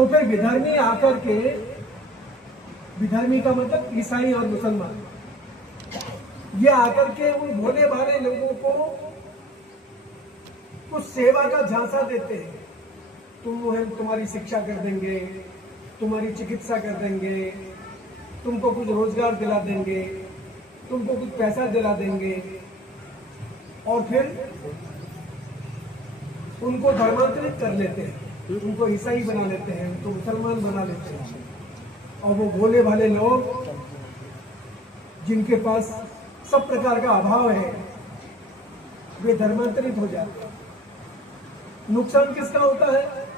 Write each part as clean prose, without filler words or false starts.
तो फिर विधर्मी आकर के, विधर्मी का मतलब ईसाई और मुसलमान, ये आकर के उन भोले भाले लोगों को कुछ सेवा का झांसा देते हैं। तुम्हारी शिक्षा कर देंगे, तुम्हारी चिकित्सा कर देंगे, तुमको कुछ रोजगार दिला देंगे, तुमको कुछ पैसा दिला देंगे, और फिर उनको धर्मांतरित कर लेते हैं, उनको ईसाई बना लेते हैं, उनको मुसलमान बना लेते हैं। और वो भोले भाले लोग जिनके पास सब प्रकार का अभाव है, वे धर्मांतरित हो जाते हैं। नुकसान किसका होता है?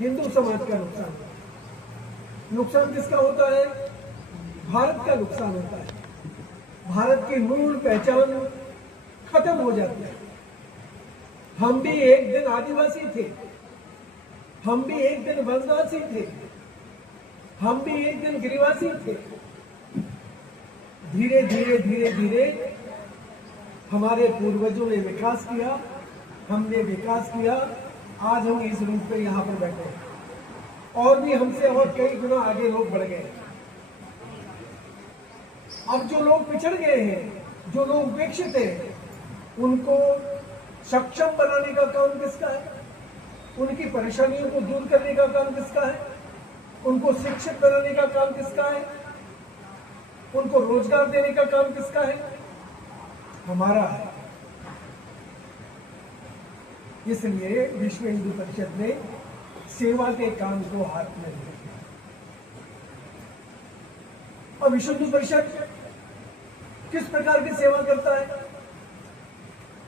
हिंदू समाज का नुकसान। नुकसान किसका होता है? भारत का नुकसान होता है। भारत की मूल पहचान खत्म हो जाती है। हम भी एक दिन आदिवासी थे, हम भी एक दिन वनवासी थे, हम भी एक दिन गिरिवासी थे। धीरे धीरे धीरे धीरे हमारे पूर्वजों ने विकास किया, हमने विकास किया, आज हम इस रूप पे यहाँ पर बैठे हैं। और भी हमसे और कई गुना आगे लोग बढ़ गए। अब जो लोग पिछड़ गए हैं, जो लोग उपेक्षित हैं, उनको सक्षम बनाने का काम किसका है? उनकी परेशानियों को दूर करने का काम किसका है? उनको शिक्षित बनाने का काम किसका है? उनको रोजगार देने का काम किसका है? हमारा है। इसलिए विश्व हिंदू परिषद ने सेवा के काम को हाथ में लिया। और विश्व हिंदू परिषद किस प्रकार की सेवा करता है?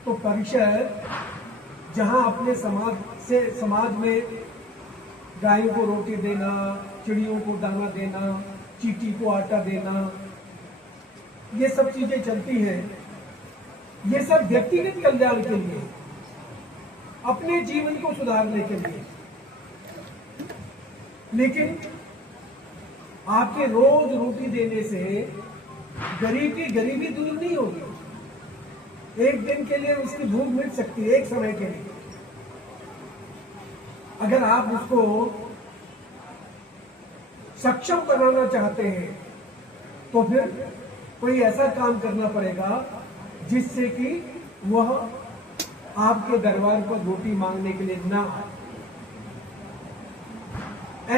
तो परिषद जहां अपने समाज में गायों को रोटी देना, चिड़ियों को दाना देना, चींटी को आटा देना, ये सब चीजें चलती हैं, ये सब व्यक्तिगत कल्याण के लिए, अपने जीवन को सुधारने के लिए। लेकिन आपके रोज रोटी देने से गरीब की गरीबी दूर नहीं होगी। एक दिन के लिए उसकी भूख मिट सकती है, एक समय के लिए। अगर आप उसको सक्षम बनाना चाहते हैं तो फिर कोई ऐसा काम करना पड़ेगा जिससे कि वह आपके दरबार पर रोटी मांगने के लिए ना आए।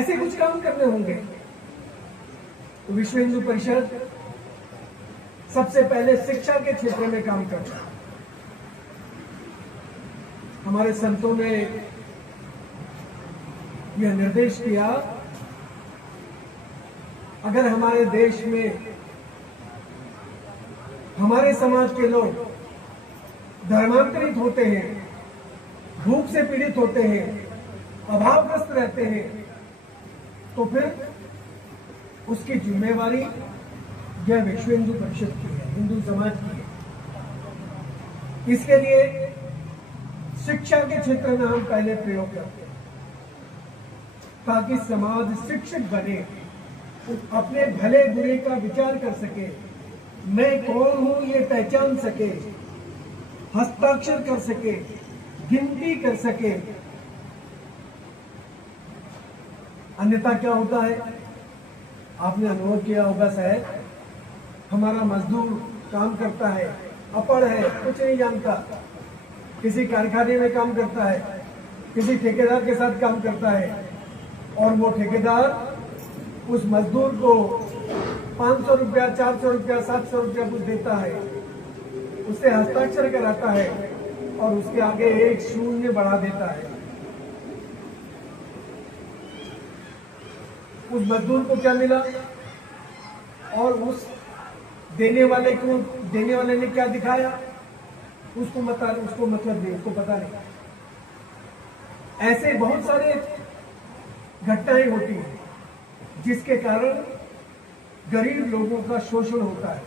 ऐसे कुछ काम करने होंगे। तो विश्व हिंदू परिषद सबसे पहले शिक्षा के क्षेत्र में काम करता है। हमारे संतों ने यह निर्देश किया, अगर हमारे देश में हमारे समाज के लोग धर्मांतरित होते हैं, भूख से पीड़ित होते हैं, अभावग्रस्त रहते हैं, तो फिर उसकी जिम्मेवारी यह विश्व हिंदू परिषद की है, हिंदू समाज की है। इसके लिए शिक्षा के क्षेत्र में हम पहले प्रयोग करते हैं ताकि समाज शिक्षित बने, अपने भले बुरे का विचार कर सके, मैं कौन हूं ये पहचान सके, हस्ताक्षर कर सके, गिनती कर सके। अन्यथा क्या होता है? आपने अनुभव किया होगा शायद, हमारा मजदूर काम करता है, अपढ़ है, कुछ नहीं जानता, किसी कारखाने में काम करता है, किसी ठेकेदार के साथ काम करता है, और वो ठेकेदार उस मजदूर को 500 रुपया, 400 रुपया, 700 रुपया कुछ देता है, उससे हस्ताक्षर कराता है और उसके आगे एक शून्य बढ़ा देता है। उस मजदूर को क्या मिला और उस देने वाले ने क्या दिखाया, उसको मतलब नहीं, उसको पता नहीं। ऐसे बहुत सारे घटनाएं होती हैं जिसके कारण गरीब लोगों का शोषण होता है।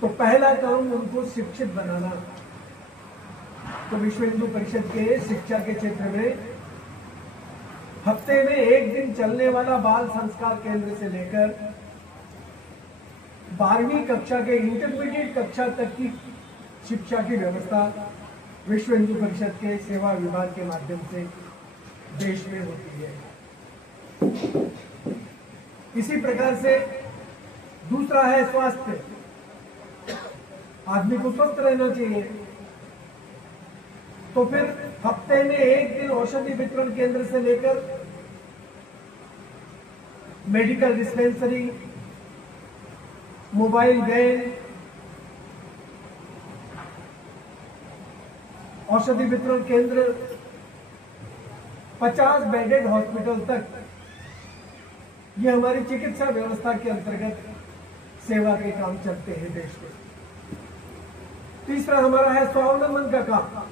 तो पहला काम उनको शिक्षित बनाना। तो विश्व हिंदू परिषद के शिक्षा के क्षेत्र में हफ्ते में एक दिन चलने वाला बाल संस्कार केंद्र से लेकर 12वीं कक्षा के इंटरमीडिएट कक्षा तक की शिक्षा की व्यवस्था विश्व हिंदू परिषद के सेवा विभाग के माध्यम से देश में होती है। इसी प्रकार से दूसरा है स्वास्थ्य। आदमी को स्वस्थ रहना चाहिए, तो फिर हफ्ते में एक दिन औषधि वितरण केंद्र से लेकर मेडिकल डिस्पेंसरी, मोबाइल वैन, औषधि वितरण केंद्र, 50 बेडेड हॉस्पिटल तक, ये हमारी चिकित्सा व्यवस्था के अंतर्गत सेवा के काम चलते हैं देश में। तीसरा हमारा है स्वावलंबन का काम।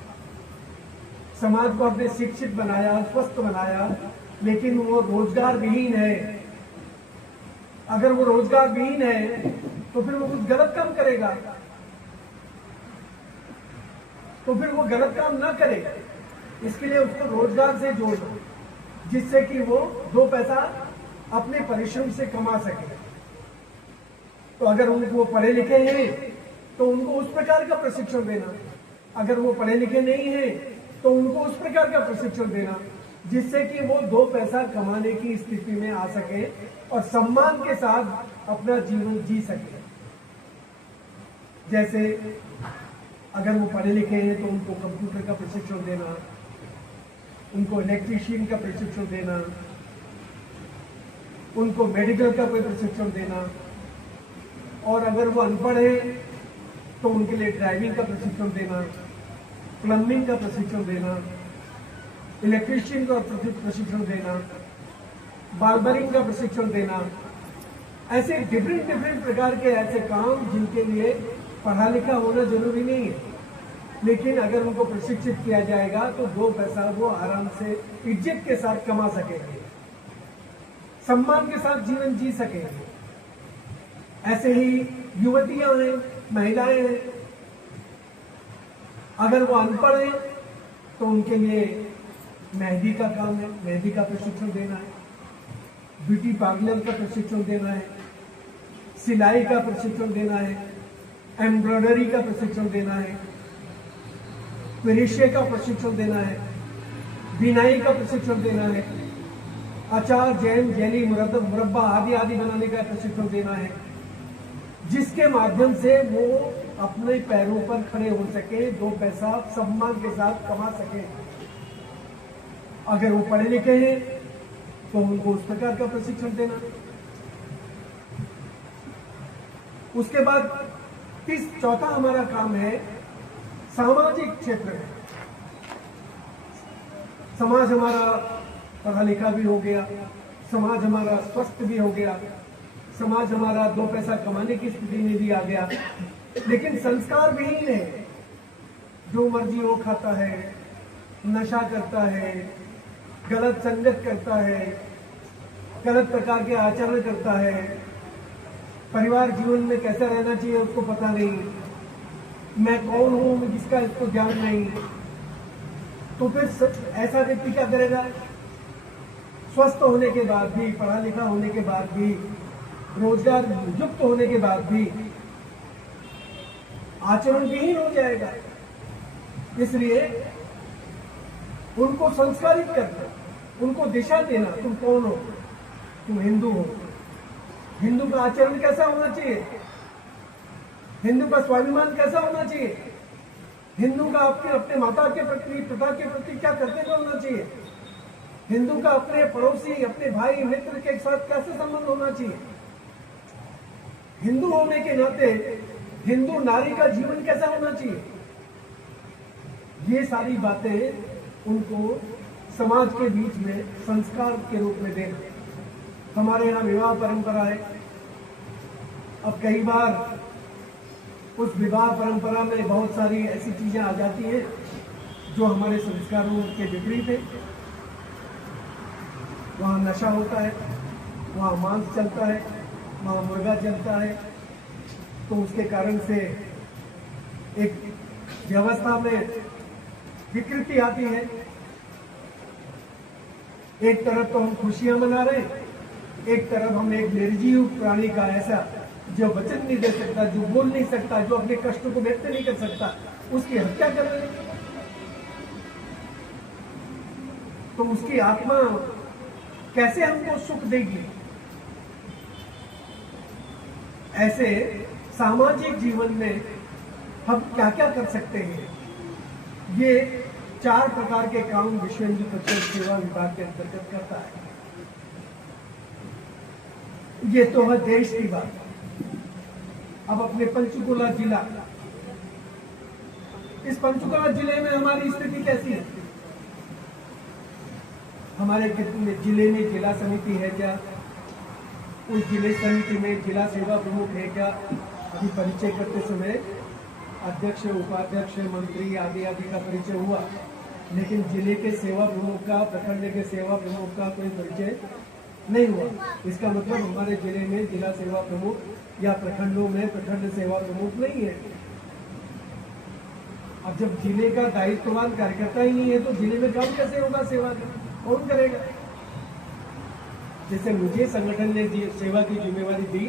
समाज को हमने शिक्षित बनाया, स्वस्थ बनाया, लेकिन वो रोजगार विहीन है। अगर वो रोजगार विहीन है तो फिर वो कुछ गलत काम करेगा, तो फिर वो गलत काम ना करे। इसके लिए उसको रोजगार से जोड़ो, जिससे कि वो 2 पैसा अपने परिश्रम से कमा सके। तो अगर उनको पढ़े लिखे हैं तो उनको उस प्रकार का प्रशिक्षण देना, अगर वो पढ़े लिखे नहीं हैं तो उनको उस प्रकार का प्रशिक्षण देना जिससे कि वो 2 पैसा कमाने की स्थिति में आ सके और सम्मान के साथ अपना जीवन जी सके। जैसे अगर वो पढ़े लिखे हैं तो उनको कंप्यूटर का प्रशिक्षण देना, उनको इलेक्ट्रीशियन का प्रशिक्षण देना, उनको मेडिकल का कोई प्रशिक्षण देना, और अगर वो अनपढ़ है तो उनके लिए ड्राइविंग का प्रशिक्षण देना, प्लम्बिंग का प्रशिक्षण देना, इलेक्ट्रीशियन का प्रशिक्षण देना, बार्बरिंग का प्रशिक्षण देना। ऐसे डिफरेंट प्रकार के ऐसे काम जिनके लिए पढ़ा लिखा होना जरूरी नहीं है, लेकिन अगर उनको प्रशिक्षित किया जाएगा तो 2 पैसा वो आराम से इज्जत के साथ कमा सकेंगे, सम्मान के साथ जीवन जी सकेंगे। ऐसे ही युवतियां हैं, महिलाएं हैं, अगर वो अनपढ़ हैं तो उनके लिए मेहंदी का काम है, मेहंदी का प्रशिक्षण देना है, ब्यूटी पार्लर का प्रशिक्षण देना है, सिलाई का प्रशिक्षण देना है, एम्ब्रॉयडरी का प्रशिक्षण देना है, क्रोशे का प्रशिक्षण देना है, बिनाई का प्रशिक्षण देना है, अचार, जैम, जेली, मुरब्बा आदि आदि बनाने का प्रशिक्षण देना है, जिसके माध्यम से वो अपने पैरों पर खड़े हो सके, 2 पैसा सम्मान के साथ कमा सके। अगर वो पढ़े लिखे हैं तो उनको उस प्रकार का प्रशिक्षण देना। उसके बाद चौथा हमारा काम है सामाजिक क्षेत्र में। समाज हमारा पढ़ा लिखा भी हो गया, समाज हमारा स्वस्थ भी हो गया, समाज हमारा 2 पैसा कमाने की स्थिति में भी आ गया, लेकिन संस्कार विहीन है। जो मर्जी वो खाता है, नशा करता है, गलत संगत करता है, गलत प्रकार के आचरण करता है, परिवार जीवन में कैसे रहना चाहिए उसको पता नहीं, मैं कौन हूं जिसका इसको ज्ञान नहीं, तो फिर ऐसा व्यक्ति क्या करेगा? स्वस्थ होने के बाद भी, पढ़ा लिखा होने के बाद भी, रोजगार युक्त होने के बाद भी आचरण विहीन हो जाएगा। इसलिए उनको संस्कारित करना, उनको दिशा देना, तुम कौन हो, तुम हिंदू हो, हिंदू का आचरण कैसा होना चाहिए, हिंदू का स्वाभिमान कैसा होना चाहिए, हिंदू का अपने माता के प्रति, पिता के प्रति क्या कर्तव्य होना चाहिए, हिंदू का अपने पड़ोसी, अपने भाई मित्र के साथ कैसे संबंध होना चाहिए, हिंदू होने के नाते हिंदू नारी का जीवन कैसा होना चाहिए। ये सारी बातें उनको समाज के बीच में संस्कार के रूप में देना। हमारे यहाँ विवाह परंपरा है। अब कई बार उस विवाह परंपरा में बहुत सारी ऐसी चीजें आ जाती हैं जो हमारे संस्कारों के विपरीत है। वहाँ नशा होता है, वहाँ मांस चलता है, वहाँ मुर्गा चलता है, तो उसके कारण से एक व्यवस्था में विकृति आती है। एक तरफ तो हम खुशियां मना रहे हैं, एक तरफ हम एक निर्जीव प्राणी का, ऐसा जो वचन नहीं दे सकता, जो बोल नहीं सकता, जो अपने कष्ट को व्यक्त नहीं कर सकता, उसकी हत्या कर रहे हैं। तो उसकी आत्मा कैसे हमको सुख देगी। ऐसे सामाजिक जीवन में हम क्या क्या कर सकते हैं, ये 4 प्रकार के काम विश्व हिंदू परिषद सेवा विभाग के अंतर्गत करता है। ये तो है देश की बात। अब अपने पंचकुला जिला, इस पंचकुला जिले में हमारी स्थिति कैसी है? हमारे जिले में जिला समिति है क्या? उस जिले समिति में जिला सेवा प्रमुख है क्या? अभी परिचय करते समय अध्यक्ष, उपाध्यक्ष, मंत्री आदि आदि का परिचय हुआ, लेकिन जिले के सेवा प्रमुख का, प्रखंड के सेवा प्रमुख का कोई परिचय नहीं हुआ। इसका मतलब हमारे जिले में जिला सेवा प्रमुख या प्रखंडों में प्रखंड सेवा प्रमुख नहीं है। अब जब जिले का दायित्ववान कार्यकर्ता ही नहीं है तो जिले में काम कैसे होगा? सेवा कौन करेगा? जैसे मुझे संगठन ने सेवा की जिम्मेवारी दी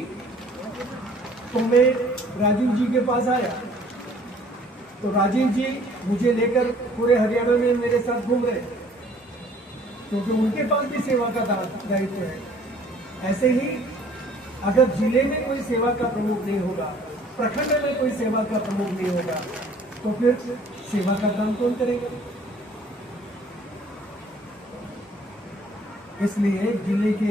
तो मैं राजीव जी के पास आया, तो राजीव जी मुझे लेकर पूरे हरियाणा में मेरे साथ घूम रहे, क्योंकि उनके पास भी सेवा का दायित्व है। ऐसे ही अगर जिले में कोई सेवा का प्रमुख नहीं होगा, प्रखंड में कोई सेवा का प्रमुख नहीं होगा, तो फिर सेवा का काम कौन करेगा? इसलिए जिले के